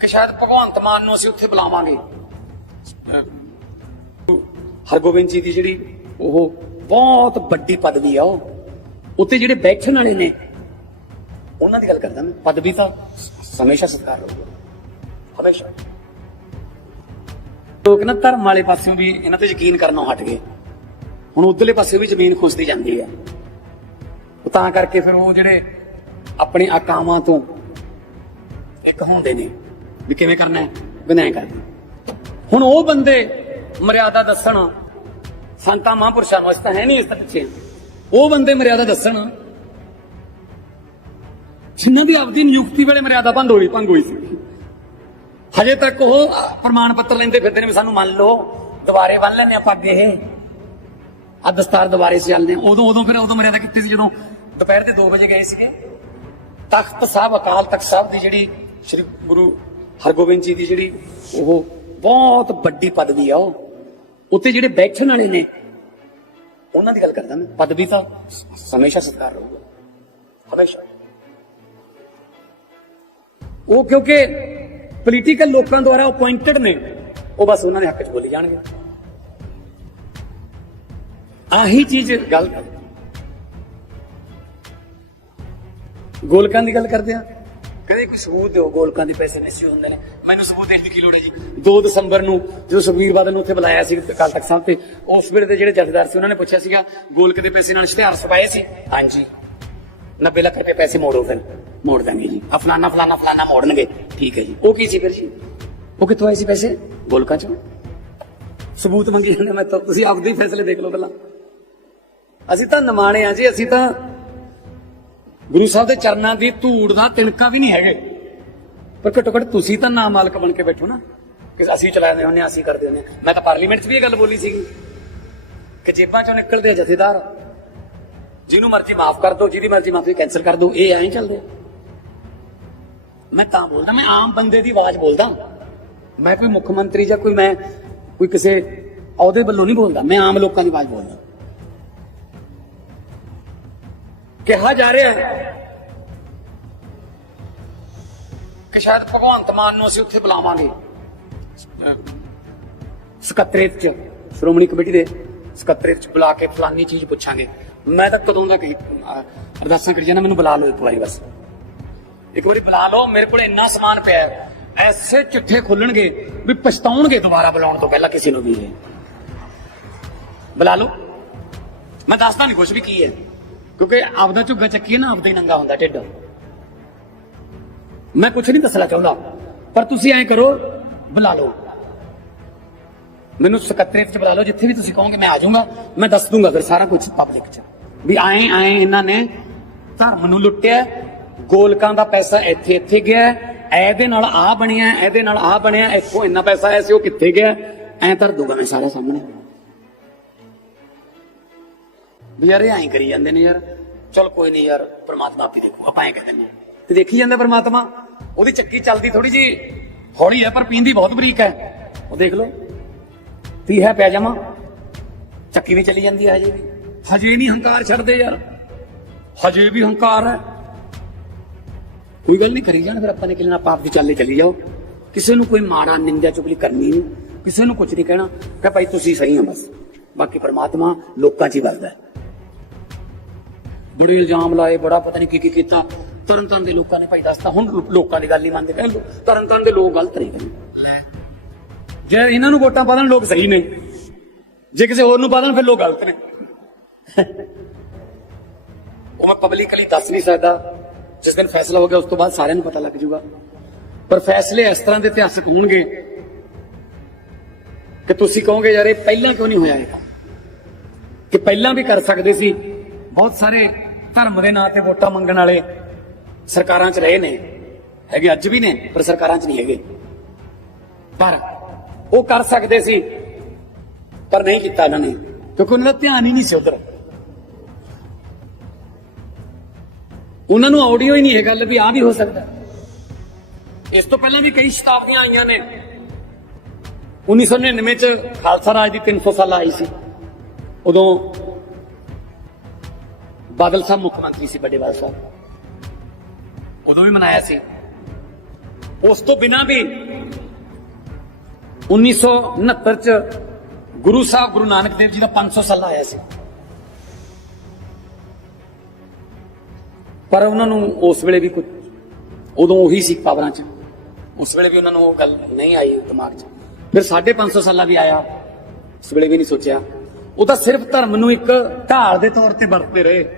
ਕਿ ਸ਼ਾਇਦ ਭਗਵੰਤ ਮਾਨ ਨੂੰ ਅਸੀਂ ਉੱਥੇ ਬੁਲਾਵਾਂਗੇ। ਹਰਗੋਬਿੰਦ ਜੀ ਦੀ ਜਿਹੜੀ ਉਹ ਬਹੁਤ ਵੱਡੀ ਪਦਵੀ ਆ ਉਹ। ਉੱਤੇ ਜਿਹੜੇ ਬੈਠਣ ਵਾਲੇ ਨੇ, ਉਹਨਾਂ ਦੀ ਗੱਲ ਕਰਦਾ ਮੈਂ। ਪਦਵੀ ਤਾਂ ਹਮੇਸ਼ਾ ਸਤਿਕਾਰ ਹੋਊਗਾ ਹਮੇਸ਼ਾ। ਲੋਕ ਨਾ ਧਰਮ ਵਾਲੇ ਪਾਸਿਓਂ ਵੀ ਇਹਨਾਂ ਤੇ ਯਕੀਨ ਕਰਨੋਂ ਹਟ ਗਏ। ਹੁਣ ਉਧਰਲੇ ਪਾਸੇ ਵੀ ਜ਼ਮੀਨ ਖੁੱਸਦੀ ਜਾਂਦੀ ਹੈ ਤਾਂ ਕਰਕੇ ਫਿਰ ਉਹ ਜਿਹੜੇ ਆਪਣੇ ਆਕਾਵਾਂ ਤੋਂ ਇੱਕ ਹੁੰਦੇ ਨੇ। ਵੀ ਕਿਵੇਂ ਕਰਨਾ ਹੈ? ਬਿਨਾਂ ਕਰਨਾ ਹੁਣ ਉਹ ਬੰਦੇ ਮਰਿਆਦਾ ਦੱਸਣ, ਸੰਤਾਂ ਮਹਾਂਪੁਰਸ਼ਾਂ ਨੂੰ, ਅਸੀਂ ਹੈ ਨਹੀਂ ਇਸ ਪਿੱਛੇ। ਉਹ ਬੰਦੇ ਮਰਿਆਦਾ ਦੱਸਣ, ਜਿਨ੍ਹਾਂ ਦੀ ਆਪਦੀ ਨਿਯੁਕਤੀ ਵੇਲੇ ਮਰਿਆਦਾ ਭੰਗ ਹੋਈ ਭੰਗ ਹੋਈ ਸੀ। ਹਜੇ ਤੱਕ ਉਹ ਪ੍ਰਮਾਣ ਪੱਤਰ ਲੈਂਦੇ ਫਿਰਦੇ ਨੇ ਵੀ ਸਾਨੂੰ ਮੰਨ ਲਓ, ਦੁਬਾਰੇ ਬੰਨ ਲੈਣੇ ਆਪਾਂ ਅੱਗੇ ਇਹ। ਆ ਦਸਤਾਰ ਦੁਬਾਰੇ ਚੱਲਦੇ ਆ ਉਦੋਂ ਉਦੋਂ ਫਿਰ ਉਦੋਂ ਮਰਿਆਦਾ ਕੀਤੀ ਸੀ, ਜਦੋਂ ਦੁਪਹਿਰ ਦੇ 2 ਵਜੇ ਗਏ ਸੀਗੇ। ਤਖਤ ਸਾਹਿਬ, ਅਕਾਲ ਤਖਤ ਸਾਹਿਬ ਦੀ ਜਿਹੜੀ ਸ੍ਰੀ ਗੁਰੂ ਹਰਗੋਬਿੰਦ ਜੀ ਦੀ ਜਿਹੜੀ ਉਹ ਬਹੁਤ ਵੱਡੀ ਪਦਵੀ ਆ ਉਹ। ਉੱਤੇ ਜਿਹੜੇ ਬੈਠਣ ਵਾਲੇ ਨੇ, ਉਹਨਾਂ ਦੀ ਗੱਲ ਕਰਦਾ ਮੈਂ। ਪਦਵੀ ਤਾਂ ਹਮੇਸ਼ਾ ਸਤਿਕਾਰ ਰਹੂਗਾ। ਹਮੇਸ਼ਾ। ਉਹ ਕਿਉਂਕਿ ਪੋਲੀਟੀਕਲ ਲੋਕਾਂ ਦੁਆਰਾ ਅਪਾਇੰਟਡ ਨੇ, ਉਹ ਬਸ ਉਹਨਾਂ ਦੇ ਹੱਕ 'ਚ ਬੋਲੀ ਜਾਣਗੇ। ਆਹੀ ਚੀਜ਼ ਗੱਲ ਕਰ। ਗੋਲਕਾਂ ਦੀ ਗੱਲ ਕਰਦੇ ਆ। ਕਦੇ ਕੋਈ ਸਬੂਤ ਦਿਓ, ਗੋਲਕਾਂ ਦੇ ਪੈਸੇ ਨਹੀਂ ਹੁੰਦੇ ਨੇ। ਮੈਨੂੰ ਸਬੂਤ ਦੇਣ ਦੀ ਕੀ ਲੋੜ ਹੈ ਜੀ? 2 ਦਸੰਬਰ ਨੂੰ ਜਦੋਂ ਸੁਖਬੀਰ ਬਾਦਲ ਨੂੰ ਉੱਥੇ ਬੁਲਾਇਆ ਸੀ ਅਕਾਲ ਤਖਤ ਸਾਹਿਬ ਤੇ, ਉਸ ਵੇਲੇ ਦੇ ਜਿਹੜੇ ਜਥੇਦਾਰ ਸੀ, ਉਹਨਾਂ ਨੇ ਪੁੱਛਿਆ ਸੀਗਾ, ਗੋਲਕ ਦੇ ਪੈਸੇ ਨਾਲ ਇਸ਼ਤਿਹਾਰ ਛਪਾਏ ਸੀ? ਹਾਂਜੀ। 90 ਲੱਖ ਰੁਪਏ ਪੈਸੇ ਮੋੜੋ ਫਿਰ ਮੋੜ ਦਾਂਗੇ ਜੀ। ਆ ਫਲਾਨਾ ਫਲਾਨਾ ਫਲਾਨਾ ਮੋੜਨਗੇ। ਠੀਕ ਹੈ ਜੀ। ਉਹ ਕੀ ਸੀ ਫਿਰ ਜੀ? ਉਹ ਕਿੱਥੋਂ ਆਏ ਸੀ ਪੈਸੇ? ਗੋਲਕਾਂ ਚੋਂ? ਸਬੂਤ ਮੰਗੀ ਜਾਂਦੇ ਮੈਂ ਤਾਂ। ਤੁਸੀਂ ਆਪਦੇ ਫੈਸਲੇ ਦੇਖ ਲਓ ਪਹਿਲਾਂ। ਅਸੀਂ ਤਾਂ ਨਮਾਣੇ ਆ ਜੀ, ਅਸੀਂ ਤਾਂ ਗੁਰੂ ਸਾਹਿਬ ਦੇ ਚਰਨਾਂ ਦੀ ਧੂੜ ਦਾ ਤਿਣਕਾ ਵੀ ਨਹੀਂ ਹੈਗੇ। ਪਰ ਘੱਟੋ ਘੱਟ ਤੁਸੀਂ ਤਾਂ ਨਾ ਮਾਲਕ ਬਣ ਕੇ ਬੈਠੋ ਨਾ। ਕਿ ਅਸੀਂ ਚਲਾਉਂਦੇ ਹੁੰਦੇ ਹਾਂ, ਅਸੀਂ ਕਰਦੇ ਹੁੰਦੇ ਹਾਂ। ਮੈਂ ਤਾਂ ਪਾਰਲੀਮੈਂਟ 'ਚ ਵੀ ਇਹ ਗੱਲ ਬੋਲੀ ਸੀਗੀ ਕਿ ਜੇਬਾਂ 'ਚੋਂ ਨਿਕਲਦੇ ਆ ਜਥੇਦਾਰ। ਜਿਹਨੂੰ ਮਰਜ਼ੀ ਮਾਫ ਕਰ ਦਿਓ, ਜਿਹਦੀ ਮਰਜ਼ੀ ਮਾਫੀ ਕੈਨਸਲ ਕਰ ਦਿਓ, ਇਹ ਐਂ ਚੱਲਦੇ ਮੈਂ ਤਾਂ ਬੋਲਦਾ, ਮੈਂ ਆਮ ਬੰਦੇ ਦੀ ਆਵਾਜ਼ ਬੋਲਦਾ। ਮੈਂ ਕੋਈ ਮੁੱਖ ਮੰਤਰੀ ਜਾਂ ਕੋਈ ਮੈਂ ਕੋਈ ਕਿਸੇ ਅਹੁਦੇ ਵੱਲੋਂ ਨਹੀਂ ਬੋਲਦਾ, ਮੈਂ ਆਮ ਲੋਕਾਂ ਦੀ ਆਵਾਜ਼ ਬੋਲਦਾ। ਕਿਹਾ ਜਾ ਰਿਹਾ ਹੈ ਕਿ ਸ਼ਾਇਦ ਭਗਵੰਤ ਮਾਨ ਨੂੰ ਅਸੀਂ ਉੱਥੇ ਬੁਲਾਵਾਂਗੇ। ਸਕੱਤਰੇਤ ਚ, ਸ਼੍ਰੋਮਣੀ ਕਮੇਟੀ ਦੇ ਸਕੱਤਰੇਤ ਚ ਬੁਲਾ ਕੇ ਫਲਾਨੀ ਚੀਜ਼ ਪੁੱਛਾਂਗੇ। ਮੈਂ ਤਾਂ ਕਦੋਂ ਦਾ ਕਹੀ ਅਰਦਾਸਾਂ ਕਰੀ ਜਾਣਾ ਮੈਨੂੰ ਬੁਲਾ ਲਓ ਇੱਕ ਵਾਰੀ ਬਸ। ਇੱਕ ਵਾਰੀ ਬੁਲਾ ਲਓ, ਮੇਰੇ ਕੋਲ ਇੰਨਾ ਸਮਾਨ ਪਿਆ ਹੈ। ਐਸੇ ਚਿੱਠੇ ਖੁੱਲਣਗੇ ਵੀ ਪਛਤਾਉਣਗੇ ਦੁਬਾਰਾ ਬੁਲਾਉਣ ਤੋਂ ਪਹਿਲਾਂ ਕਿਸੇ ਨੂੰ ਵੀ। ਬੁਲਾ ਲਓ। ਮੈਂ ਦੱਸਦਾ ਨਹੀਂ ਕੁਝ ਵੀ ਕੀ ਹੈ। ਕਿਉਂਕਿ ਆਪਦਾ ਝੁੱਗਾ ਚੱਕੀਏ ਨਾ, ਆਪਦਾ ਹੀ ਨੰਗਾ ਹੁੰਦਾ ਢਿੱਡ। ਮੈਂ ਕੁਝ ਨਹੀਂ ਦੱਸਣਾ ਚਾਹੁੰਦਾ, ਪਰ ਤੁਸੀਂ ਐਂ ਕਰੋ, ਬੁਲਾ ਲਓ। ਮੈਨੂੰ ਸਕੱਤਰੇਤ ਚ ਬੁਲਾ ਲਓ, ਜਿੱਥੇ ਵੀ ਤੁਸੀਂ ਕਹੋਗੇ ਮੈਂ ਆ ਜਾਊਂਗਾ। ਮੈਂ ਦੱਸ ਦੂੰਗਾ ਫਿਰ ਸਾਰਾ ਕੁਝ ਪਬਲਿਕ ਚ। ਵੀ ਆਏ ਆਏ ਇਹਨਾਂ ਨੇ ਧਰਮ ਨੂੰ ਲੁੱਟਿਆ, ਗੋਲਕਾਂ ਦਾ ਪੈਸਾ ਇੱਥੇ ਇੱਥੇ ਗਿਆ, ਇਹਦੇ ਨਾਲ ਆ ਬਣਿਆ, ਇਹਦੇ ਨਾਲ ਆ ਬਣਿਆ, ਇੱਥੋਂ ਇੰਨਾ ਪੈਸਾ ਆਇਆ ਸੀ, ਉਹ ਕਿੱਥੇ ਗਿਆ? ਐਂ ਧਰ ਦੂੰਗਾ ਮੈਂ ਸਾਰੇ ਸਾਹਮਣੇ। ਵੀ ਯਾਰ ਇਹ ਐਂ ਕਰੀ ਜਾਂਦੇ ਨੇ ਯਾਰ। ਚਲ ਕੋਈ ਨਹੀਂ ਯਾਰ, ਪ੍ਰਮਾਤਮਾ ਆਪ ਹੀ ਦੇਖੋ, ਆਪਾਂ ਐਂ ਕਹਿੰਦੇ ਨੇ ਤੇ ਦੇਖੀ ਜਾਂਦਾ ਪ੍ਰਮਾਤਮਾ? ਉਹਦੀ ਚੱਕੀ ਚੱਲਦੀ ਥੋੜੀ ਜੀ ਹੌਲੀ ਹੈ, ਪਰ ਪੀਂਦੀ ਬਹੁਤ ਬਰੀਕ ਹੈ। ਉਹ ਦੇਖ ਲਓ। ਤੀ ਹੈ ਪੈ ਜਾਵਾਂ ਚੱਕੀ ਵੀ ਚਲੀ ਜਾਂਦੀ ਹੈ ਹਜੇ ਵੀ। ਹਜੇ ਨਹੀਂ ਹੰਕਾਰ ਛੱਡਦੇ ਯਾਰ। ਹਜੇ ਵੀ ਹੰਕਾਰ ਹੈ। ਕੋਈ ਗੱਲ ਨਹੀਂ ਕਰੀ ਜਾਣ ਫਿਰ ਆਪਾਂ ਨੇ ਕਿਲਣਾ ਪਾਪ ਦੀ ਚੱਲੇ ਚਲੀ ਜਾਓ। ਕਿਸੇ ਨੂੰ ਕੋਈ ਮਾੜਾ, ਨਿੰਦਿਆ ਚੁਗਲੀ ਕਰਨੀ ਨਹੀਂ ਕਿਸੇ ਨੂੰ ਕੁਝ ਨਹੀਂ ਕਹਿਣਾ। ਕਿ ਭਾਈ ਤੁਸੀਂ ਸਹੀ ਹੋ ਬਸ। ਬਾਕੀ ਪਰਮਾਤਮਾ ਲੋਕਾਂ 'ਚ ਹੀ ਵਸਦਾ ਹੈ। ਬੜੇ ਇਲਜ਼ਾਮ ਲਾਏ ਬੜਾ ਪਤਾ ਨਹੀਂ ਕੀ ਕੀ ਕੀਤਾ। ਤਰਨਤਾਰਨ ਦੇ ਲੋਕਾਂ ਨੇ ਭਾਈ ਦੱਸਤਾ ਹੁਣ ਲੋਕਾਂ ਦੀ ਗੱਲ ਨਹੀਂ ਮੰਨਦੇ ਕਹਿੰਦੇ ਤਰਨਤਾਰਨ ਦੇ ਲੋਕ ਗਲਤ ਨਹੀਂ ਕਹਿੰਦੇ। ਜੇ ਇਹਨਾਂ ਨੂੰ ਵੋਟਾਂ ਪਾਦਣ ਲੋਕ ਸਹੀ ਨੇ। ਜੇ ਕਿਸੇ ਹੋਰ ਨੂੰ ਪਾਦਣ ਫਿਰ ਲੋਕ ਗਲਤ ਨੇ। ਉਹ ਮੈਂ ਪਬਲਿਕਲੀ ਦੱਸ ਨਹੀਂ ਸਕਦਾ। ਜਿਸ ਦਿਨ ਫੈਸਲਾ ਹੋ ਗਿਆ ਉਸ ਤੋਂ ਬਾਅਦ ਸਾਰਿਆਂ ਨੂੰ ਪਤਾ ਲੱਗ ਜਾਊਗਾ। ਪਰ ਫੈਸਲੇ ਇਸ ਤਰ੍ਹਾਂ ਦੇ ਇਤਿਹਾਸਕ ਹੋਣਗੇ ਕਿ ਤੁਸੀਂ ਕਹੋਗੇ ਯਾਰ ਇਹ ਪਹਿਲਾਂ ਕਿਉਂ ਨਹੀਂ ਹੋਇਆ ਇਹ? ਕਿ ਪਹਿਲਾਂ ਵੀ ਕਰ ਸਕਦੇ ਸੀ। ਬਹੁਤ ਸਾਰੇ ਧਰਮ ਦੇ ਨਾਂ ਤੇ ਵੋਟਾਂ ਮੰਗਣ ਵਾਲੇ ਸਰਕਾਰਾਂ 'ਚ ਰਹੇ ਨੇ। ਹੈਗੇ ਅੱਜ ਵੀ ਨੇ, ਪਰ ਸਰਕਾਰਾਂ 'ਚ ਨਹੀਂ ਹੈਗੇ। ਪਰ ਉਹ ਕਰ ਸਕਦੇ ਸੀ, ਪਰ ਨਹੀਂ ਕੀਤਾ ਇਹਨਾਂ ਨੇ, ਕਿਉਂਕਿ ਉਹਨਾਂ ਦਾ ਧਿਆਨ ਹੀ ਨਹੀਂ ਸੀ ਉਧਰ। ਉਹਨਾਂ ਨੂੰ ਆਡੀਓ ਹੀ ਨਹੀਂ ਹੈ ਗੱਲ ਵੀ ਆ ਵੀ ਹੋ ਸਕਦਾ। ਇਸ ਤੋਂ ਪਹਿਲਾਂ ਵੀ ਕਈ ਸ਼ਤਾਬਦੀਆਂ ਆਈਆਂ ਨੇ। 1999 ਚ ਖਾਲਸਾ ਰਾਜ ਦੀ 300 ਸਾਲ ਆਈ ਸੀ। ਉਦੋਂ ਬਾਦਲ ਸਾਹਿਬ, ਮੁੱਖ ਮੰਤਰੀ ਸੀ ਵੱਡੇ ਬਾਦਲ ਸਾਹਿਬ। ਉਦੋਂ ਵੀ ਮਨਾਇਆ ਸੀ। ਉਸ ਤੋਂ ਬਿਨਾ ਵੀ 1969 ਚ ਗੁਰੂ ਸਾਹਿਬ, ਗੁਰੂ ਨਾਨਕ ਦੇਵ ਜੀ ਦਾ 500 ਸਾਲ ਆਇਆ ਸੀ। ਪਰ ਉਹਨਾਂ ਨੂੰ ਉਸ ਵੇਲੇ ਵੀ ਕੁਝ ਉਦੋਂ ਉਹੀ ਸੀ ਪਾਵਰਾਂ 'ਚ। ਉਸ ਵੇਲੇ ਵੀ ਉਹਨਾਂ ਨੂੰ ਉਹ ਗੱਲ ਨਹੀਂ ਆਈ ਦਿਮਾਗ 'ਚ। ਫਿਰ 550 ਸਾਲਾਂ ਵੀ ਆਇਆ। ਉਸ ਵੇਲੇ ਵੀ ਨਹੀਂ ਸੋਚਿਆ। ਉਹ ਤਾਂ ਸਿਰਫ ਧਰਮ ਨੂੰ ਇੱਕ ਢਾਲ ਦੇ ਤੌਰ ਤੇ ਵਰਤਦੇ ਰਹੇ।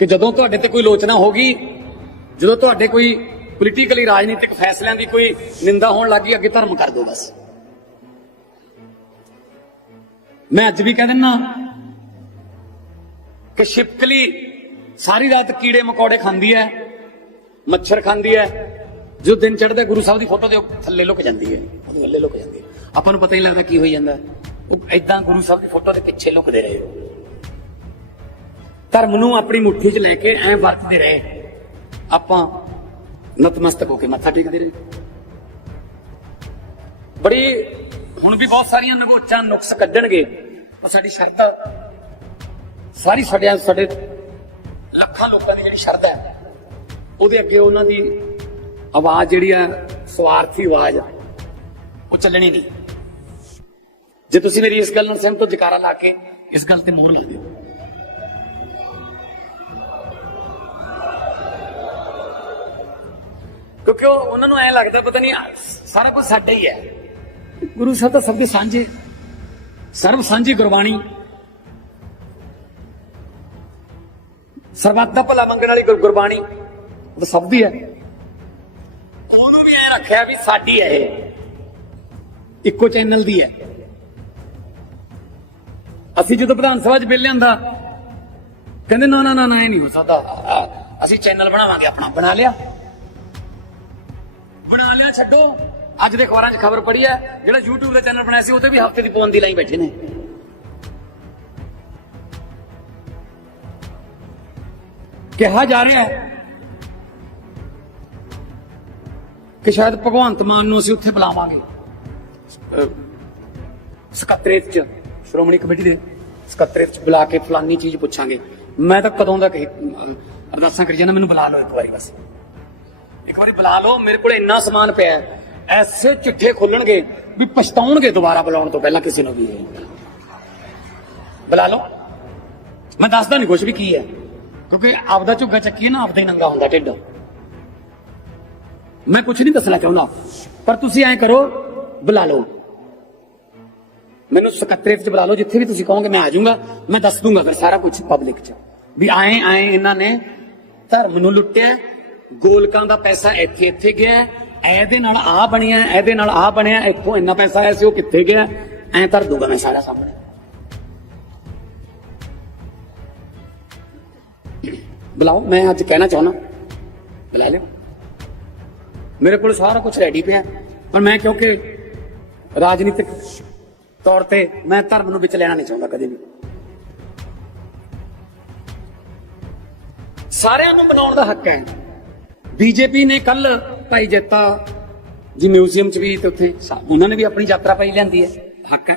ਕਿ ਜਦੋਂ ਤੁਹਾਡੇ ਤੇ ਕੋਈ ਲੋਚਨਾ ਹੋਗੀ ਜਦੋਂ ਤੁਹਾਡੇ ਕੋਈ ਪੋਲੀਟੀਕਲੀ ਰਾਜਨੀਤਿਕ ਫੈਸਲਿਆਂ ਦੀ ਕੋਈ ਨਿੰਦਾ ਹੋਣ ਲੱਗੀ ਅੱਗੇ ਧਰਮ ਕਰ ਦਿਓ ਬਸ। ਮੈਂ ਅੱਜ ਵੀ ਕਹਿ ਦਿੰਨਾ ਕਿ ਛਿਪਕਲੀ ਸਾਰੀ ਰਾਤ ਕੀੜੇ ਮਕੌੜੇ ਖਾਂਦੀ ਹੈ, ਮੱਛਰ ਖਾਂਦੀ ਹੈ, ਜੋ ਦਿਨ ਚੜ੍ਹਦਾ ਗੁਰੂ ਸਾਹਿਬ ਦੀ ਫੋਟੋ ਦੇ ਥੱਲੇ ਲੁਕ ਜਾਂਦੀ ਹੈ, ਉਹਦੇ ਥੱਲੇ ਲੁਕ ਜਾਂਦੀ ਹੈ। ਆਪਾਂ ਨੂੰ ਪਤਾ ਹੀ ਲੱਗਦਾ ਕੀ ਹੋਈ ਜਾਂਦਾ। ਉਹ ਐਦਾਂ ਗੁਰੂ ਸਾਹਿਬ ਦੀ ਫੋਟੋ ਦੇ ਪਿੱਛੇ ਲੁਕਦੇ ਰਹੇ। ਹੋ ਧਰਮ ਨੂੰ ਆਪਣੀ ਮੁੱਠੀ 'ਚ ਲੈ ਕੇ ਐ ਵਰਤਦੇ ਰਹੇ। ਆਪਾਂ ਨਤਮਸਤਕ ਹੋ ਕੇ ਮੱਥਾ ਟੇਕਦੇ ਰਹੇ। ਬੜੀ ਹੁਣ ਵੀ ਬਹੁਤ ਸਾਰੀਆਂ ਨਗੋਚਾਂ ਨੁਕਸ ਕੱਢਣਗੇ, ਪਰ ਸਾਡੀ ਸ਼ਰਧਾ ਸਾਰੀ ਸਾਡੇ ਸਾਡੇ ਲੱਖਾਂ ਲੋਕਾਂ ਦੀ ਜਿਹੜੀ ਸ਼ਰਧਾ ਹੈ, ਉਹਦੇ ਅੱਗੇ ਉਹਨਾਂ ਦੀ ਆਵਾਜ਼ ਜਿਹੜੀ ਆ, ਸਵਾਰਥੀ ਆਵਾਜ਼ ਉਹ ਚੱਲਣੀ ਨਹੀਂ। ਜੇ ਤੁਸੀਂ ਮੇਰੀ ਇਸ ਗੱਲ ਨਾਲ ਸਹਿਮਤ ਹੋ, ਜਕਾਰਾ ਲਾ ਕੇ ਇਸ ਗੱਲ ਤੇ ਮੋਹਰ ਲਾ ਦਿਓ। ਕਿਉਂਕਿ ਉਹਨਾਂ ਨੂੰ ਐ ਲੱਗਦਾ ਪਤਾ ਨਹੀਂ, ਸਾਰਾ ਕੁਝ ਸਾਡਾ ਹੀ ਹੈ। ਗੁਰੂ ਸਾਹਿਬ ਤਾਂ ਸਭ ਦੇ ਸਾਂਝੇ। ਸਰਬ ਸਾਂਝੀ ਗੁਰਬਾਣੀ। ਸਰਬੱਤ ਦਾ ਭਲਾ ਮੰਗਣ ਵਾਲੀ ਗੁਰਬਾਣੀ ਉਹ ਤਾਂ ਸਭ ਦੀ ਹੈ। ਉਹਨੂੰ ਵੀ ਐ ਰੱਖਿਆ ਵੀ ਸਾਡੀ ਹੈ ਇਹ। ਇੱਕੋ ਚੈਨਲ ਦੀ ਹੈ। ਅਸੀਂ ਜਦੋਂ ਵਿਧਾਨ ਸਭਾ 'ਚ ਬਿੱਲ ਲਿਆਂਦਾ ਕਹਿੰਦੇ ਨਾ ਨਾ ਨਾ, ਇਹ ਨਹੀਂ ਹੋ ਸਕਦਾ। ਅਸੀਂ ਚੈਨਲ ਬਣਾਵਾਂਗੇ, ਆਪਣਾ ਬਣਾ ਲਿਆ। ਬਣਾ ਲਿਆ ਛੱਡੋ। ਅੱਜ ਦੇ ਅਖਬਾਰਾਂ 'ਚ ਖਬਰ ਪੜੀ ਹੈ। ਜਿਹੜਾ YouTube ਦਾ ਚੈਨਲ ਬਣਾਇਆ ਸੀ ਉਹਤੇ ਵੀ ਹਫ਼ਤੇ ਦੀ ਪਾਬੰਦੀ ਲਾਈ ਬੈਠੇ ਨੇ। ਕਿਹਾ ਜਾ ਰਿਹਾ ਹੈ ਕਿ ਸ਼ਾਇਦ ਭਗਵੰਤ ਮਾਨ ਨੂੰ ਅਸੀਂ ਉੱਥੇ ਬੁਲਾਵਾਂਗੇ। ਅਹ, ਸਕੱਤਰੇਤ ਚ ਸ਼੍ਰੋਮਣੀ ਕਮੇਟੀ ਦੇ ਸਕੱਤਰੇਤ ਚ ਬੁਲਾ ਕੇ ਫਲਾਨੀ ਚੀਜ਼ ਪੁੱਛਾਂਗੇ। ਮੈਂ ਤਾਂ ਕਦੋਂ ਦਾ ਕਹੀ ਅਰਦਾਸਾਂ ਕਰੀ ਜਾਂਦਾ ਮੈਨੂੰ ਬੁਲਾ ਲਓ ਇੱਕ ਵਾਰੀ ਬਸ। ਇੱਕ ਵਾਰੀ ਬੁਲਾ ਲਓ, ਮੇਰੇ ਕੋਲ ਇੰਨਾ ਸਮਾਨ ਪਿਆ ਹੈ। ਐਸੇ ਚਿੱਠੇ ਖੋਲਣਗੇ ਵੀ ਪਛਤਾਉਣਗੇ ਦੁਬਾਰਾ ਬੁਲਾਉਣ ਤੋਂ ਪਹਿਲਾਂ ਕਿਸੇ ਨੂੰ ਵੀ। ਬੁਲਾ ਲਓ। ਮੈਂ ਦੱਸਦਾ ਨਹੀਂ ਕੁਝ ਵੀ ਕੀ ਹੈ। ਕਿਉਂਕਿ ਆਪਦਾ ਝੁੱਗਾ ਚੱਕੀਏ ਨਾ, ਆਪਦਾ ਹੀ ਨੰਗਾ ਹੁੰਦਾ ਢਿੱਡ। ਮੈਂ ਕੁਝ ਨਹੀਂ ਦੱਸਣਾ ਚਾਹੁੰਦਾ। ਪਰ ਤੁਸੀਂ ਐਂ ਕਰੋ, ਬੁਲਾ ਲਓ। ਮੈਨੂੰ ਸਕੱਤਰੇਤ ਚ ਬੁਲਾ ਲਓ, ਜਿੱਥੇ ਵੀ ਤੁਸੀਂ ਕਹੋਗੇ ਮੈਂ ਆ ਜਾਊਂਗਾ। ਮੈਂ ਦੱਸ ਦੂੰਗਾ ਫਿਰ ਸਾਰਾ ਕੁਝ ਪਬਲਿਕ ਚ। ਵੀ ਆਏ ਆਏ ਇਹਨਾਂ ਨੇ ਧਰਮ ਨੂੰ ਲੁੱਟਿਆ ਗੋਲਕਾਂ ਦਾ ਪੈਸਾ ਇੱਥੇ ਇੱਥੇ ਗਿਆ। ਇਹਦੇ ਨਾਲ ਆ ਬਣਿਆ, ਇਹਦੇ ਨਾਲ ਆ ਬਣਿਆ, ਇੱਥੋਂ ਇੰਨਾ ਪੈਸਾ ਆਇਆ ਸੀ, ਉਹ ਕਿੱਥੇ ਗਿਆ? ਐ ਧਰ ਦੂੰਗਾ ਮੈਂ ਸਾਰਾ ਸਾਹਮਣੇ। ਬੁਲਾਓ, ਮੈਂ ਅੱਜ ਕਹਿਣਾ ਚਾਹੁੰਦਾ। ਬੁਲਾ ਲਿਓ। ਮੇਰੇ ਕੋਲ ਸਾਰਾ ਕੁਝ ਰੈਡੀ ਪਿਆ। ਪਰ ਮੈਂ ਕਿਉਂਕਿ ਰਾਜਨੀਤਿਕ ਤੌਰ ਤੇ ਮੈਂ ਧਰਮ ਨੂੰ ਵਿੱਚ ਲੈਣਾ ਨਹੀਂ ਚਾਹੁੰਦਾ ਕਦੇ ਵੀ। ਸਾਰਿਆਂ ਨੂੰ ਬਣਾਉਣ ਦਾ ਹੱਕ ਹੈ। ਬੀਜੇਪੀ ਨੇ ਕੱਲ ਭਾਈ ਜੱਤਾ ਜੀ ਮਿਊਜ਼ੀਅਮ ਚ ਵੀ ਤੇ ਉੱਥੇ ਉਹਨਾਂ ਨੇ ਵੀ ਆਪਣੀ ਯਾਤਰਾ ਪਾਈ ਲੈਂਦੀ ਹੈ। ਹੱਕ ਹੈ।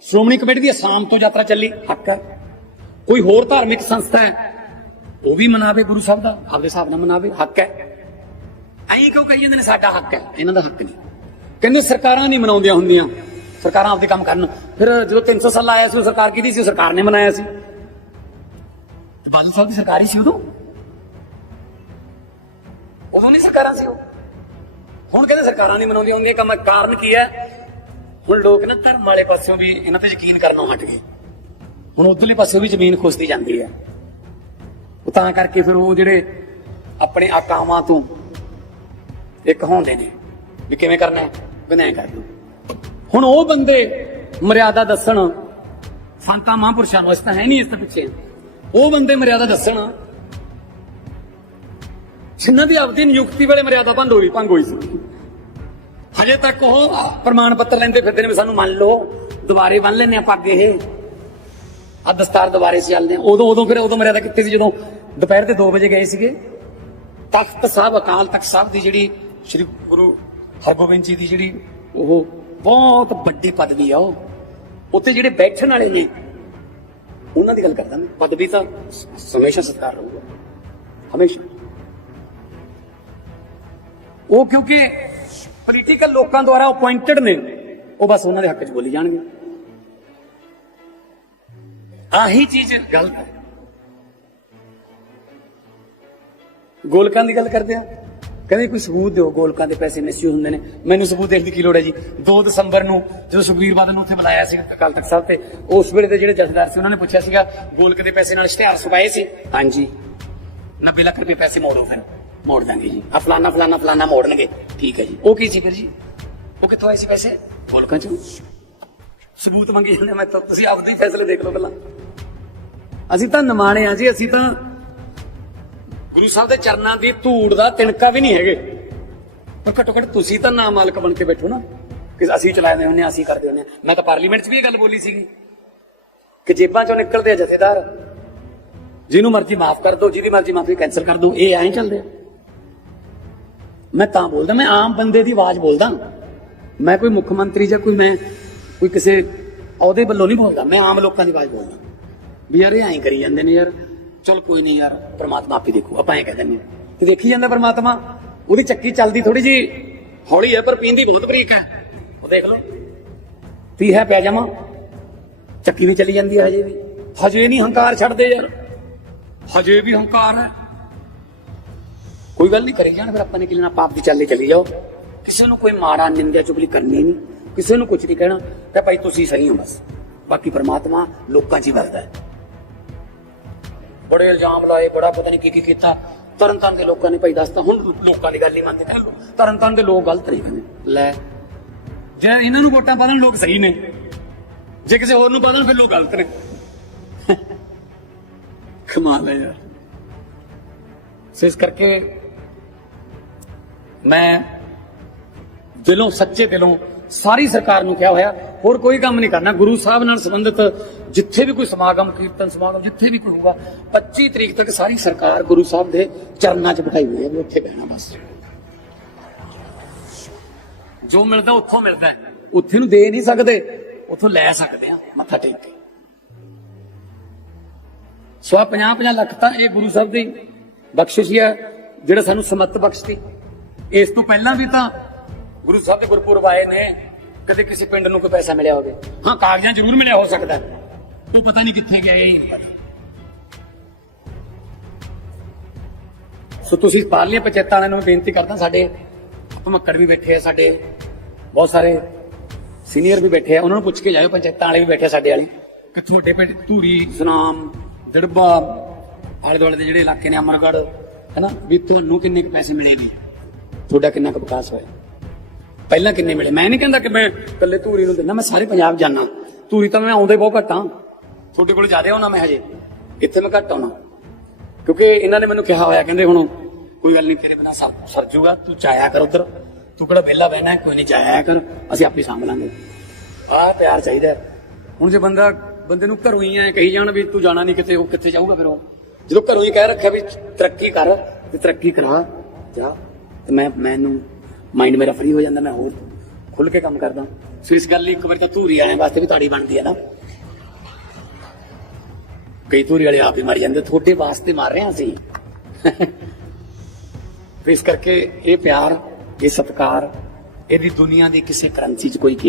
ਸ਼੍ਰੋਮਣੀ ਕਮੇਟੀ ਦੀ ਅਸਾਮ ਤੋਂ ਯਾਤਰਾ ਚੱਲੀ। ਹੱਕ ਹੈ। ਕੋਈ ਹੋਰ ਧਾਰਮਿਕ ਸੰਸਥਾ ਹੈ, ਉਹ ਵੀ ਮਨਾਵੇ ਗੁਰੂ ਸਾਹਿਬ ਦਾ, ਆਪਦੇ ਹਿਸਾਬ ਨਾਲ ਮਨਾਵੇ। ਹੱਕ ਹੈ। ਐਂ ਕਿਉਂ ਕਹੀ ਜਾਂਦੇ ਨੇ, ਸਾਡਾ ਹੱਕ ਹੈ। ਇਹਨਾਂ ਦਾ ਹੱਕ ਨਹੀਂ। ਕਹਿੰਦੇ ਸਰਕਾਰਾਂ ਨਹੀਂ ਮਨਾਉਂਦੀਆਂ ਹੁੰਦੀਆਂ। ਸਰਕਾਰਾਂ ਆਪਦੇ ਕੰਮ ਕਰਨ। ਫਿਰ ਜਦੋਂ 300 ਸਾਲ ਆਇਆ ਸੀ, ਉਹ ਸਰਕਾਰ ਕਿਹਦੀ ਸੀ? ਉਹ ਸਰਕਾਰ ਨੇ ਮਨਾਇਆ ਸੀ। ਬਾਦਲ ਸਾਹਿਬ ਦੀ ਸਰਕਾਰ ਹੀ ਸੀ ਉਦੋਂ। ਉਦੋਂ ਨਹੀਂ ਸਰਕਾਰਾਂ ਸੀ ਉਹ। ਹੁਣ ਕਹਿੰਦੇ ਸਰਕਾਰਾਂ ਨਹੀਂ ਮਨਾਉਂਦੀਆਂ ਹੁੰਦੀਆਂ ਕੰਮ ਕਾਰਨ ਕੀ ਹੈ? ਹੁਣ ਲੋਕ ਨਾ ਧਰਮ ਵਾਲੇ ਪਾਸਿਓਂ ਵੀ ਇਹਨਾਂ ਤੇ ਯਕੀਨ ਕਰਨੋਂ ਹਟ ਗਏ। ਹੁਣ ਉਧਰਲੇ ਪਾਸਿਓਂ ਵੀ ਜ਼ਮੀਨ ਖੁੱਸਦੀ ਜਾਂਦੀ ਹੈ। ਉਹ ਤਾਂ ਕਰਕੇ ਫਿਰ ਉਹ ਜਿਹੜੇ ਆਪਣੇ ਆਕਾਵਾਂ ਤੋਂ ਇੱਕ ਹੁੰਦੇ ਨੇ, ਵੀ ਕਿਵੇਂ ਕਰਨਾ ਹੈ? ਬਿਨਾਂ ਕਰ ਦੋ ਹੁਣ ਉਹ ਬੰਦੇ ਮਰਿਆਦਾ ਦੱਸਣ, ਸੰਤਾਂ, ਮਹਾਂਪੁਰਸ਼ਾਂ ਨੂੰ ਇਸ ਤਾਂ ਹੈ ਨਹੀਂ ਇਸ ਤੋਂ ਪਿੱਛੇ। ਉਹ ਬੰਦੇ ਮਰਿਆਦਾ ਦੱਸਣ ਜਿਨ੍ਹਾਂ ਦੀ ਆਪਦੀ ਨਿਯੁਕਤੀ ਵੇਲੇ ਮਰਿਆਦਾ ਭੰਗ ਹੋਈ ਭੰਗ ਹੋਈ ਸੀ। ਹਜੇ ਤੱਕ ਉਹ ਪ੍ਰਮਾਣ ਪੱਤਰ ਲੈਂਦੇ ਫਿਰਦੇ ਨੇ ਵੀ ਸਾਨੂੰ ਮੰਨ ਲਓ, ਦੁਬਾਰੇ ਬੰਨ ਲੈਨੇ ਆ ਪੱਗ ਇਹ। ਆ ਦਸਤਾਰ ਦੁਬਾਰੇ ਚੱਲਦੇ ਆ ਉਦੋਂ ਉਦੋਂ ਫਿਰ ਉਦੋਂ ਮਰਿਆਦਾ ਕਿੱਥੇ ਸੀ, ਜਦੋਂ ਦੁਪਹਿਰ ਦੇ 2 ਵਜੇ ਗਏ ਸੀਗੇ। ਤਖਤ ਸਾਹਿਬ, ਅਕਾਲ ਤਖਤ ਸਾਹਿਬ ਦੀ ਜਿਹੜੀ ਸ੍ਰੀ ਗੁਰੂ ਹਰਗੋਬਿੰਦ ਜੀ ਦੀ ਜਿਹੜੀ ਉਹ ਬਹੁਤ ਵੱਡੀ ਪਦਵੀ ਆ ਉਹ। ਉੱਤੇ ਜਿਹੜੇ ਬੈਠਣ ਵਾਲੇ ਨੇ, ਉਹਨਾਂ ਦੀ ਗੱਲ ਕਰਦਾ ਮੈਂ। ਪਦਵੀ ਤਾਂ ਹਮੇਸ਼ਾ ਸਤਿਕਾਰ ਰਹੂਗਾ। ਹਮੇਸ਼ਾ। ਉਹ ਕਿਉਂਕਿ ਪੋਲੀਟੀਕਲ ਲੋਕਾਂ ਦੁਆਰਾ ਅਪਾਇੰਟਡ ਨੇ, ਉਹ ਬਸ ਉਹਨਾਂ ਦੇ ਹੱਕ 'ਚ ਬੋਲੀ ਜਾਣਗੇ। ਆਹੀ ਚੀਜ਼ ਗਲਤ ਹੈ। ਗੋਲਕਾਂ ਦੀ ਗੱਲ ਕਰਦੇ ਆ। ਕਹਿੰਦੇ ਕੋਈ ਸਬੂਤ ਦਿਓ, ਗੋਲਕਾਂ ਦੇ ਪੈਸੇ ਮਿਸਯੂਜ਼ ਹੁੰਦੇ ਨੇ। ਮੈਨੂੰ ਸਬੂਤ ਦੇਣ ਦੀ ਕੀ ਲੋੜ ਹੈ ਜੀ? 2 ਦਸੰਬਰ ਨੂੰ ਜਦੋਂ ਸੁਖਬੀਰ ਬਾਦਲ ਨੂੰ ਉੱਥੇ ਬੁਲਾਇਆ ਸੀ ਅਕਾਲ ਤਖਤ ਸਾਹਿਬ ਤੇ, ਉਸ ਵੇਲੇ ਦੇ ਜਿਹੜੇ ਜਥੇਦਾਰ ਸੀ, ਉਹਨਾਂ ਨੇ ਪੁੱਛਿਆ ਸੀਗਾ, ਗੋਲਕ ਦੇ ਪੈਸੇ ਨਾਲ ਇਸ਼ਤਿਹਾਰ ਸੁਬਾਏ ਸੀ। ਹਾਂਜੀ। 90 ਲੱਖ ਰੁਪਏ ਪੈਸੇ ਮੋੜੋ ਫਿਰ। ਮੋੜ ਦਾਂਗੇ ਜੀ। ਆ ਫਲਾਨਾ ਫਲਾਨਾ ਫਲਾਨਾ ਮੋੜਨਗੇ। ਠੀਕ ਹੈ ਜੀ। ਉਹ ਕੀ ਸੀ ਫਿਰ ਜੀ? ਉਹ ਕਿੱਥੋਂ ਆਏ ਸੀ ਪੈਸੇ? ਮੁਲਕਾਂ ਚੋਂ। ਸਬੂਤ ਮੰਗੇ ਜਾਂਦੇ ਮੈਂ ਤਾਂ ਤੁਸੀਂ ਆਪਦੇ ਹੀ ਫੈਸਲੇ ਦੇਖ ਲਓ ਪਹਿਲਾਂ। ਅਸੀਂ ਤਾਂ ਨਿਮਾਣੇ ਆ ਜੀ, ਅਸੀਂ ਤਾਂ ਗੁਰੂ ਸਾਹਿਬ ਦੇ ਚਰਨਾਂ ਦੀ ਧੂੜ ਦਾ ਤਿਣਕਾ ਵੀ ਨਹੀਂ ਹੈਗੇ। ਪਰ ਘੱਟੋ ਘੱਟ ਤੁਸੀਂ ਤਾਂ ਨਾ ਮਾਲਕ ਬਣ ਕੇ ਬੈਠੋ ਨਾ। ਕਿ ਅਸੀਂ ਚਲਾਉਂਦੇ ਹੁੰਦੇ ਹਾਂ ਅਸੀਂ ਕਰਦੇ ਹੁੰਦੇ ਹਾਂ ਮੈਂ ਤਾਂ ਪਾਰਲੀਮੈਂਟ 'ਚ ਵੀ ਇਹ ਗੱਲ ਬੋਲੀ ਸੀਗੀ। ਕਿ ਜੇਬਾਂ ਚੋਂ ਨਿਕਲਦੇ ਆ ਜਥੇਦਾਰ। ਜਿਹਨੂੰ ਮਰਜ਼ੀ ਮਾਫ ਕਰ ਦਿਓ ਜਿਹਦੀ ਮਰਜ਼ੀ ਮਾਫੀ ਕੈਨਸਲ ਕਰ ਦਿਓ ਇਹ ਐਂ ਚੱਲਦੇ ਆ। ਮੈਂ ਤਾਂ ਬੋਲਦਾ, ਮੈਂ ਆਮ ਬੰਦੇ ਦੀ ਆਵਾਜ਼ ਬੋਲਦਾ। ਮੈਂ ਕੋਈ ਮੁੱਖ ਮੰਤਰੀ ਜਾਂ ਕੋਈ ਮੈਂ ਕੋਈ ਕਿਸੇ ਉਹਦੇ ਵੱਲੋਂ ਨਹੀਂ ਬੋਲਦਾ, ਮੈਂ ਆਮ ਲੋਕਾਂ ਦੀ ਆਵਾਜ਼ ਬੋਲਦਾ। ਵੀ ਯਾਰ ਇਹ ਐਂ ਕਰੀ ਜਾਂਦੇ ਨੇ ਯਾਰ, ਚਲ ਕੋਈ ਨਹੀਂ ਯਾਰ, ਪ੍ਰਮਾਤਮਾ ਆਪੇ ਦੇਖੂ, ਆਪਾਂ ਐਂ ਕਹਿ ਦਿੰਦੇ ਹਾਂ। ਕਿ ਦੇਖੀ ਜਾਂਦਾ ਪ੍ਰਮਾਤਮਾ? ਉਹਦੀ ਚੱਕੀ ਚੱਲਦੀ ਥੋੜੀ ਜੀ ਹੌਲੀ ਹੈ, ਪਰ ਪੀਂਦੀ ਬਹੁਤ ਬਰੀਕ ਹੈ। ਉਹ ਦੇਖ ਲਓ। ਪੀ ਹੈ, ਪੈ ਜਾਵਾਂ। ਚੱਕੀ ਵੀ ਚਲੀ ਜਾਂਦੀ ਹੈ ਹਜੇ ਵੀ। ਹਜੇ ਨਹੀਂ ਹੰਕਾਰ ਛੱਡਦੇ ਯਾਰ। ਹਜੇ ਵੀ ਹੰਕਾਰ ਹੈ। ਕੋਈ ਗੱਲ ਨਹੀਂ ਕਰੀ ਜਾਣ, ਫਿਰ ਆਪਾਂ ਨੇ ਕਿਲਣਾ ਪਾਪ ਦੀ ਚੱਲੇ ਚਲੀ ਜਾਓ। ਕਿਸੇ ਨੂੰ ਕੋਈ ਮਾੜਾ, ਨਿੰਦਿਆ ਚੁਗਲੀ ਕਰਨੀ ਨਹੀਂ। ਕਿਸੇ ਨੂੰ ਕੁਝ ਨਹੀਂ ਕਹਿਣਾ, ਤੇ ਭਾਈ ਤੁਸੀਂ ਸਹੀ ਹੋ ਬਸ। ਬਾਕੀ ਪਰਮਾਤਮਾ ਲੋਕਾਂ 'ਚ ਹੀ ਵਰਦਾ ਹੈ। ਬੜੇ ਇਲਜ਼ਾਮ ਲਾਏ, ਬੜਾ ਪਤਾ ਨਹੀਂ ਕੀ ਕੀ ਕੀਤਾ। ਤਰਨ ਦੇ ਲੋਕਾਂ ਨੇ ਭਾਈ ਦੱਸਤਾ ਹੁਣ ਲੋਕਾਂ ਦੀ ਗੱਲ ਨਹੀਂ ਮੰਨਦੇ, ਤੇ ਤਰਨ ਤਾਰਨ ਦੇ ਲੋਕ ਗਲਤ ਨਹੀਂ ਕਹਿੰਦੇ ਲੈ, ਜੇ ਇਹਨਾਂ ਨੂੰ ਵੋਟਾਂ ਪਾਦਣ ਲੋਕ ਸਹੀ ਨੇ, ਜੇ ਕਿਸੇ ਹੋਰ ਨੂੰ ਪਾਦਣ ਫਿਰ ਲੋਕ ਗਲਤ ਨੇ। ਕਮਾਲ ਹੈ ਯਾਰ। ਇਸ ਕਰਕੇ ਮੈਂ ਦਿਲੋਂ, ਸੱਚੇ ਦਿਲੋਂ ਸਾਰੀ ਸਰਕਾਰ ਨੂੰ ਕਿਹਾ ਹੋਇਆ, ਹੋਰ ਕੋਈ ਕੰਮ ਨਹੀਂ ਕਰਨਾ। ਗੁਰੂ ਸਾਹਿਬ ਨਾਲ ਸੰਬੰਧਿਤ ਜਿੱਥੇ ਵੀ ਕੋਈ ਸਮਾਗਮ, ਕੀਰਤਨ ਸਮਾਗਮ, ਜਿੱਥੇ ਵੀ ਕੋਈ ਹੋਊਗਾ 25 ਤਰੀਕ ਤੱਕ ਸਾਰੀ ਸਰਕਾਰ ਗੁਰੂ ਸਾਹਿਬ ਦੇ ਚਰਨਾਂ 'ਚ ਬਿਠਾਈ ਹੋਈ ਹੈ, ਵੀ ਉੱਥੇ ਬਹਿਣਾ ਬਸ। ਜੋ ਮਿਲਦਾ ਉੱਥੋਂ ਮਿਲਦਾ ਉੱਥੇ ਨੂੰ ਦੇ ਨਹੀਂ ਸਕਦੇ, ਉੱਥੋਂ ਲੈ ਸਕਦੇ ਆ ਮੱਥਾ ਟੇਕ ਕੇ। ਸੋ 50 50 ਲੱਖ ਤਾਂ ਇਹ ਗੁਰੂ ਸਾਹਿਬ ਦੀ ਬਖਸ਼ਿਸ਼ ਹੀ ਹੈ, ਜਿਹੜਾ ਸਾਨੂੰ ਸਮੱਤ ਬਖਸ਼ਤੀ ਇਸ ਤੋਂ ਪਹਿਲਾਂ ਵੀ ਤਾਂ ਗੁਰੂ ਸਾਹਿਬ ਦੇ ਗੁਰਪੁਰਬ ਆਏ ਨੇ, ਕਦੇ ਕਿਸੇ ਪਿੰਡ ਨੂੰ ਕੋਈ ਪੈਸਾ ਮਿਲਿਆ ਹੋਵੇ। ਹਾਂ, ਕਾਗਜ਼ਾਂ ਜ਼ਰੂਰ ਮਿਲਿਆ ਹੋ ਸਕਦਾ ਹੈ। ਉਹ ਪਤਾ ਨਹੀਂ ਕਿੱਥੇ ਗਏ ਸੋ ਤੁਸੀਂ ਪਾਰਲੀਆਂ ਪੰਚਾਇਤਾਂ ਵਾਲਿਆਂ ਨੂੰ ਬੇਨਤੀ ਕਰਦਾ, ਸਾਡੇ ਭਮੱਕੜ ਵੀ ਬੈਠੇ ਆ, ਸਾਡੇ ਬਹੁਤ ਸਾਰੇ ਸੀਨੀਅਰ ਵੀ ਬੈਠੇ ਆ, ਉਹਨਾਂ ਨੂੰ ਪੁੱਛ ਕੇ ਜਾਇਓ, ਪੰਚਾਇਤਾਂ ਵਾਲੇ ਵੀ ਬੈਠੇ ਸਾਡੇ ਵਾਲੇ। ਕਿ ਤੁਹਾਡੇ ਪਿੰਡ ਧੂਰੀ, ਸੁਨਾਮ, ਦੜਬਾ ਆਲੇ ਦੁਆਲੇ ਦੇ ਜਿਹੜੇ ਇਲਾਕੇ ਨੇ, ਅਮਰਗੜ੍ਹ, ਹੈਨਾ? ਵੀ ਤੁਹਾਨੂੰ ਕਿੰਨੇ ਕੁ ਪੈਸੇ ਮਿਲੇ ਵੀ ਤੁਹਾਡਾ ਕਿੰਨਾ ਕੁ ਵਿਕਾਸ ਹੋਇਆ? ਪਹਿਲਾਂ ਕਿੰਨੇ ਮਿਲੇ? ਮੈਂ ਨਹੀਂ ਕਹਿੰਦਾ ਕਿ ਮੈਂ ਇਕੱਲੇ ਧੂਰੀ ਨੂੰ ਦਿੰਦਾ, ਮੈਂ ਸਾਰੇ ਪੰਜਾਬ ਜਾਣਾ ਧੂਰੀ ਤਾਂ ਮੈਂ ਆਉਂਦੇ ਬਹੁਤ ਘੱਟ ਹਾਂ। ਤੁਹਾਡੇ ਕੋਲ ਜ਼ਿਆਦਾ ਆਉਣਾ ਮੈਂ ਹਜੇ। ਇੱਥੇ ਮੈਂ ਘੱਟ ਆਉਣਾ। ਕਿਉਂਕਿ ਇਹਨਾਂ ਨੇ ਮੈਨੂੰ ਕਿਹਾ ਹੋਇਆ, ਕਹਿੰਦੇ ਹੁਣ ਕੋਈ ਗੱਲ ਨਹੀਂ, ਤੇਰੇ ਬਿਨਾ ਸਰ ਸਰ ਤੂੰ ਚਾਇਆ ਕਰ ਉਧਰ। ਤੂੰ ਕਿਹੜਾ ਵਿਹਲਾ ਬਹਿਣਾ ਕੋਈ ਨਹੀਂ ਚਾਇਆ ਕਰ। ਅਸੀਂ ਆਪੇ ਸਾਂਭ ਲਾਂਗੇ। ਆਹ ਪਿਆਰ ਚਾਹੀਦਾ ਹੁਣ ਜੇ ਬੰਦਾ, ਬੰਦੇ ਨੂੰ ਘਰੋਂ ਹੀ ਐ ਕਹੀ ਜਾਣ ਵੀ ਤੂੰ ਜਾਣਾ ਨਹੀਂ ਕਿਤੇ, ਉਹ ਕਿੱਥੇ ਜਾਊਗਾ ਫਿਰ ਉਹ? ਜਦੋਂ ਘਰੋਂ ਹੀ ਕਹਿ ਰੱਖਿਆ ਵੀ ਤਰੱਕੀ ਕਰ, ਤੇ ਤਰੱਕੀ ਕਰਾ, ਜਾ। ਤੇ ਮੈਂ, ਮੈਨੂੰ ਮਾਈਂਡ ਮੇਰਾ ਫਰੀ ਹੋ ਜਾਂਦਾ, ਮੈਂ ਹੋਰ ਖੁੱਲ ਕੇ ਕੰਮ ਕਰਦਾ। ਸੋ ਇਸ ਗੱਲ ਲਈ ਇੱਕ ਵਾਰ ਤਾਂ ਧੂਰੀ ਵਾਲਿਆਂ ਵਾਸਤੇ ਵੀ ਤਾੜੀ ਬਣਦੀ ਹੈ ਨਾ। ਕਈ ਧੂਰੀ ਵਾਲੇ ਆਪ ਹੀ ਮਰ ਜਾਂਦੇ, ਤੁਹਾਡੇ ਵਾਸਤੇ ਮਾਰ ਰਹੇ ਹਾਂ ਅਸੀਂ। ਇਸ ਕਰਕੇ ਇਹ ਪਿਆਰ, ਇਹ ਸਤਿਕਾਰ, ਇਹਦੀ ਦੁਨੀਆ ਦੀ ਕਿਸੇ ਕਰੰਸੀ 'ਚ ਕੋਈ ਕੀਮਤ